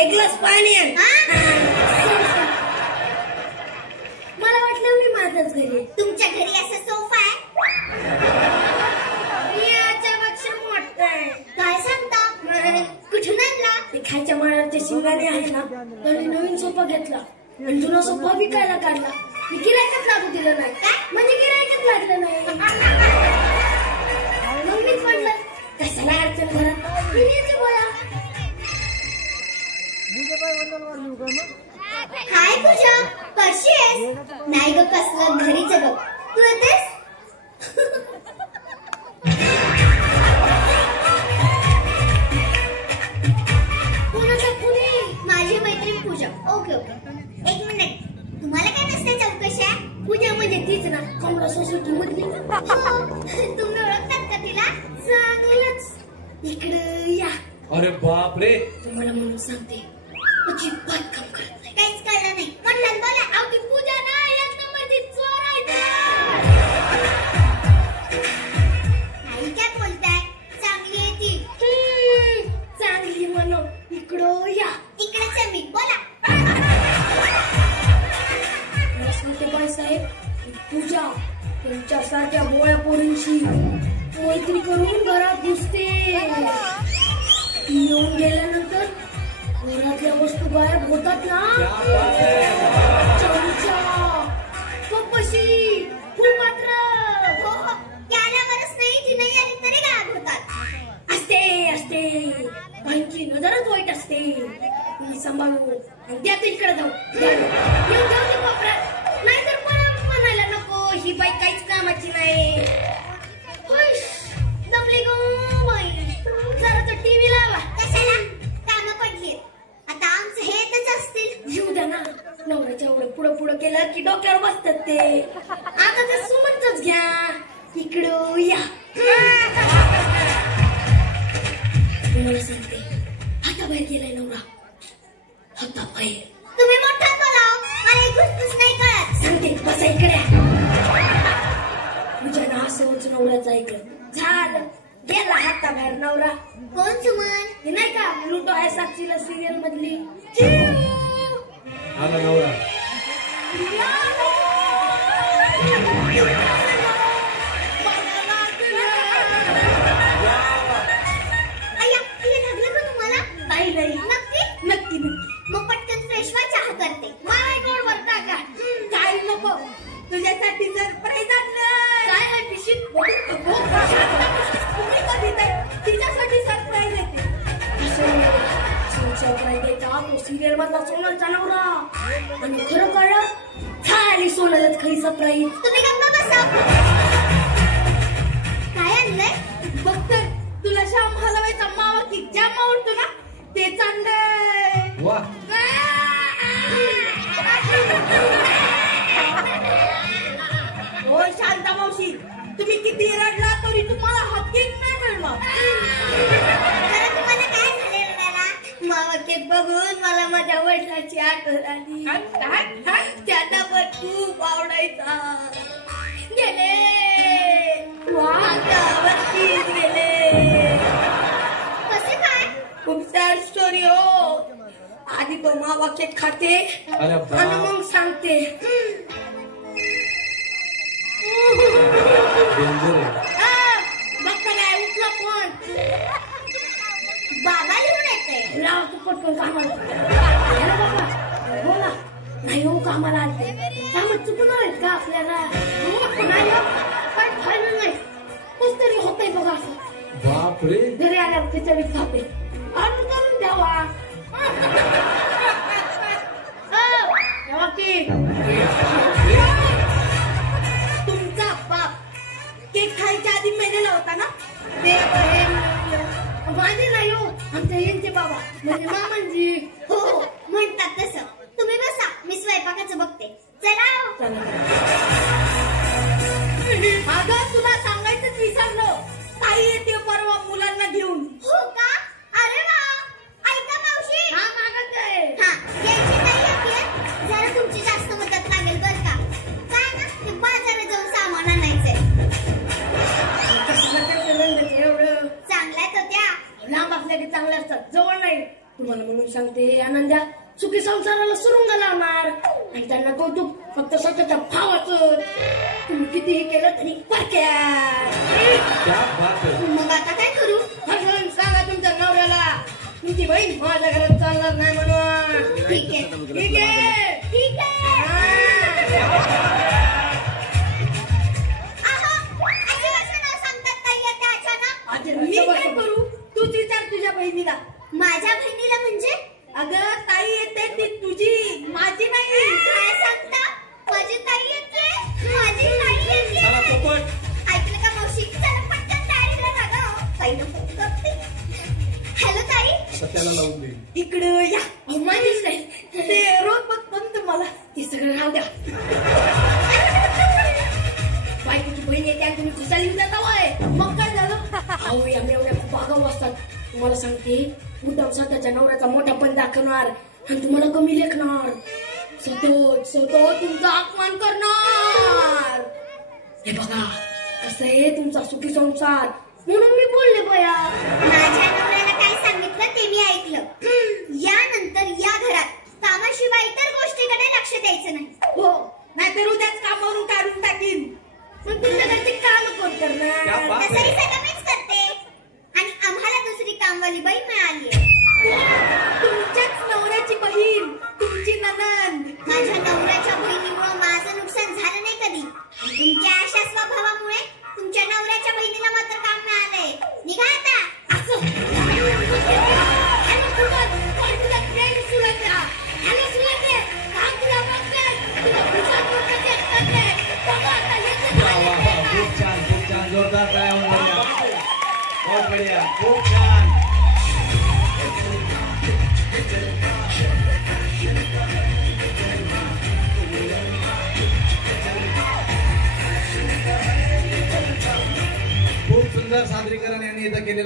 एक ग्लास पाणी आण. मला वाटलं मी माझ्याच घरी. तुमच्या घरी असा सोफा आहे? याच्यापेक्षा मोठा आहे. काय सांगता? कुठून आणला? ते खायच्या माळाचे शिंगाणे आहे ना, त्याने नवीन सोफा घेतला आणि जुना सोफा विकायला काढला. मी गिरायकच लागू दिलं नाही. म्हणजे गिरायकच लागलं नाही. मग मीच म्हटलं कशाला अडचण घरात, मी येते बोया. हाय पूजा, कशी आहेस? नाही ग, कसलं घरीच बघ. तू येतेस? कोणाचा कुणी? माझी मैत्रीण पूजा. ओके ओके, एक मिनिट. तुम्हाला काय नसते चौकशी आहे? पूजा म्हणजे तीच ना, कमला सोसायटी मधली. तुम्ही ओळखतात का तिला? चांगलंच. इकडे या. अरे बाप रे, तुम्हाला म्हणून सांगते, अजिबात काम करत नाही. काहीच कळलं नाही. म्हटलं बोला. अहो ती पूजा ना, एक नंबरची चोर आहे. आई काय बोलताय? चांगली आहे ती. चांगली म्हणून इकडं या. इकडेच आहे मी, बोला. सांगते बाईसाहेब, पूजा तुमच्यासारख्या बोळ्या पोरींशी मैत्री करून घरात घुसते. ती येऊन गेल्यानंतर घरातल्या वस्तू गायब होतात ना. चमचा, कपशी, फुलपात्र. हो हो, त्यालावरच नाही, ती नाही आली तरी गायब होतात. असते काहींची नजरच वाईट असते. मी सांभाळू आणि त्यात इकडे जाऊ. येऊन जाऊ दे कोपऱ्यात. नाहीतर परत म्हणायला नको, ही बाई काहीच कामाची नाही. दमली गो बाई. जरा तर टीव्ही लावा. कशाला? कामं पडली. आता आमचं हे येतच असतील. येऊ द्या ना. नवऱ्याच्या एवढं पुढं केलं की डोक्यावर बसतात ते. आता ते सुमनच घ्या. इकडं या. तुम्हाला सांगते, हाताबाहेर गेलाय नवरा. हाताबाहेर. तुम्ही मोठा बोलाव, मला एक गोष्टच नाही कळत. सांगते, बसा इकडे. पूजानं असंच नवऱ्याचं ऐकलं. झालं, गेला हाताबाहेर नवरा. कोण सुमन? हे नाही का लुटो आहे साक्षीला सिरियल मधली. आला नवरा. अय्या, हे लागलं का तुम्हाला? नाही नक्की? नक्की. मग पटकन फ्रेश व्हा, चहा करते. मला गोड भरता का? काय नको, तुझ्यासाठी सरप्राईज आणलं. काय आहे पिशीत? तुम्ही कधी तिच्यासाठी सरप्राईज येते. सरप्राईज द्यायचा तो सिरियल मधला सोनलचा नवरा. आणि खरं कळलं, झाली सोनलच खरी सरप्राईज. तुम्ही गप्पा बसा. काय आणलंय? बघ तर, तुला श्याम हलवायचा मावा की जाम आवडतो ना, तेच आणलंय. वा, हो शांता मावशी, तुम्ही किती रडला तरी तुम्हाला हकीक नाही मिळणार. खरं तुम्हाला काय झालंय रडायला? मावा केक बघून मला माझ्या वडिलांची आठवण आली. त्यांना पण खूप आवडायचा. गेले वातावरतीच गेले. कसे काय? खूप सॅड स्टोरी हो. आधी तो मावा केक खाते अरे आणि बाप. मग सांगते. डेंजर आहे. बघता काय उठला फोन. बाबा लिहून येते. लाव तू पटकन कामाला. हॅलो बाबा, बोला. नाही हो, कामाला आलते. कामात चुकणार आहेत का आपल्याला? नाही हो, काही फायदा नाही. कस तरी होतंय बघा असं. बाप रे, घरी आल्यावर खिचडी खाते. आणून करून द्यावा. तुमचा बाप केक खायच्या आधी मेलेला होता ना, ते माझे नाही हो, आमच्या यांचे बाबा म्हणजे मामांजी. हो हो, म्हणतात तसं. तुम्ही बसा, मी स्वयंपाकाचं बघते. चला. अगं तुला सांगायचंच विसरलो, ताई येते परवा मुलांना घेऊन. हो का? अरे वा. ऐका मावशी. हा मागत आहे. हा, यायची नाही येते. जरा तुमची जास्त मदत लागेल बरं का? काय ना, ते बाजारात जाऊन सामान आणायचंय. एवढं चांगल्यात होत्या. लांब असल्या की चांगल्या असतात, जवळ नाही. तुम्हाला म्हणून सांगते आनंद्या सुखी संसाराला सुरुंग लावणार आणि त्यांना कौतुक फक्त स्वतःच्या भावाचं. तुम्ही कितीही केलं तरी परक्या. क्या बात है. मग आता काय करू? हसवून सांगा तुमच्या नवऱ्याला तुमची बहीण माझ्या घरात चालणार नाही म्हणून. ठीक आहे ठीक आहे. ठीक आहे. आहा, अजिबात नाव सांगतात ताई आता अचानक. आता मी काय करू तूच विचार तुझ्या बहिणीला. माझ्या बहिणीला म्हणजे? अगं ताई येते ती तुझी माझी नाही. काय सांगता? माझी ताई येते? माझी ताई येते? चला पोपट. ऐकलं का मावशी? चला पटकन तयारीला लागा हो. ताईनं फोन करते. हॅलो ताई. सत्याला लावून दे. इकडं या. अहो, माझीच नाही ते रोज बघतो ना तुम्हाला ते सगळं राहू द्या. बायकोची बहीण येते आणि तुम्ही खुशाली जाता वय. मग काय झालं? अहो या मेवण्या खूप आगाऊ असतात. तुम्हाला सांगते मुद्दाम स्वतःच्या नवऱ्याचा मोठापण दाखवणार आणि तुम्हाला कमी लेखणार. सतत तुमचा अपमान करणार. हे बघा कसं आहे तुमचा सुखी संसार म्हणून मी बोलले बया. माझ्या नवऱ्याला काय सांगितलं ते मी ऐकलं. यानंतर या घरात कामाशिवाय इतर गोष्टीकडे लक्ष द्यायचं नाही. हो नाहीतर उद्याच कामावरून काढून टाकीन. पण तुमच्याकडे काम कोण क्या करणार? बात तसंही है. सगळं मीच करते आणि आम्हाला दुसरी कामवाली बाई मिळाली. तुमच्याच नवऱ्याची बहीण तुमची ननंद. माझ्या नवऱ्याच्या बहिणीमुळे माझं नुकसान झालं नाही कधी. तुमच्या अशा स्वभावामुळे तुमच्या नवऱ्याच्या बहिणीला मात्र काम मिळालंय. निघा आता. असं हॅलो सुरत कोण तुझा ट्रेन सुरत राहा. हॅलो सुरत रे काम तुला बघते तुला खुशाल करते करते. बघा आता येते वा वा वा. खूप छान खूप छान. जोरदार टाळ्या होऊन द्या. बहुत बढिया. खूप छान. खूप सुंदर सादरीकरण यांनी इथं केलेलं